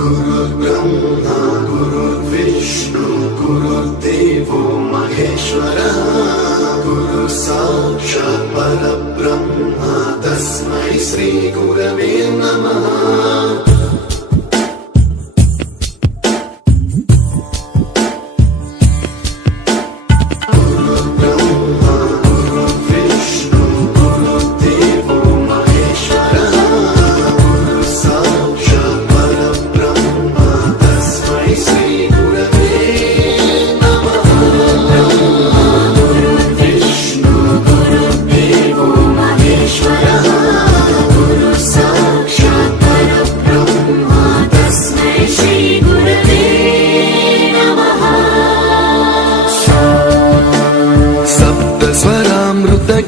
गुरुर्ब्रह्मा गुरुर्विष्णु गुरुर्देवो महेश्वरः गुरु साक्षात् परब्रह्म तस्मै श्री गुरवे नमः।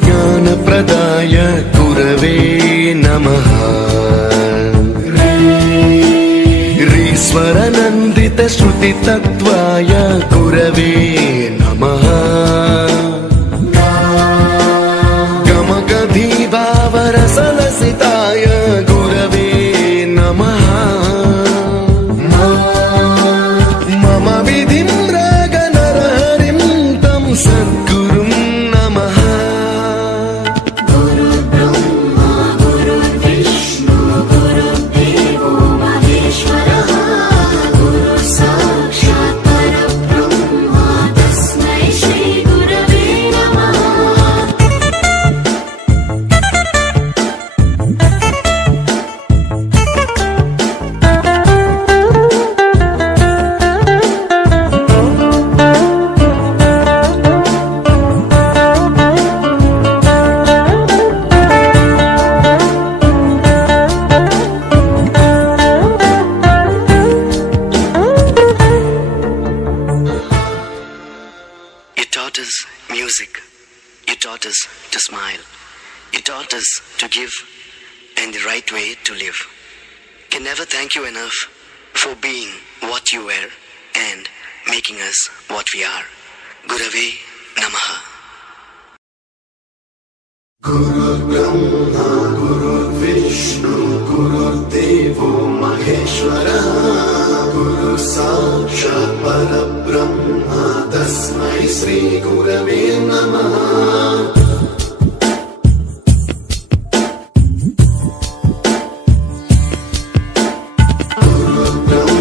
ज्ञानप्रदाय गुरवे नमः। ऋस्वरनन्दितश्रुतितत्त्वाय गुरवे नमः। गमगधीभावरसलसिताय गुरवे नमः। मम विधिं रागनरहरिं तं सद्गुरुं नमः। You taught us music. You taught us to smile. You taught us to give and the right way to live. Can never thank you enough for being what you were and making us what we are. Gurave Namaha. गुरुर्ब्रह्मा गुरुर्विष्णु गुरुर्देवो महेश्वरः गुरु साक्षात् परब्रह्म तस्मै श्री गुरवे नमः। गुरुर्ब्रह्मा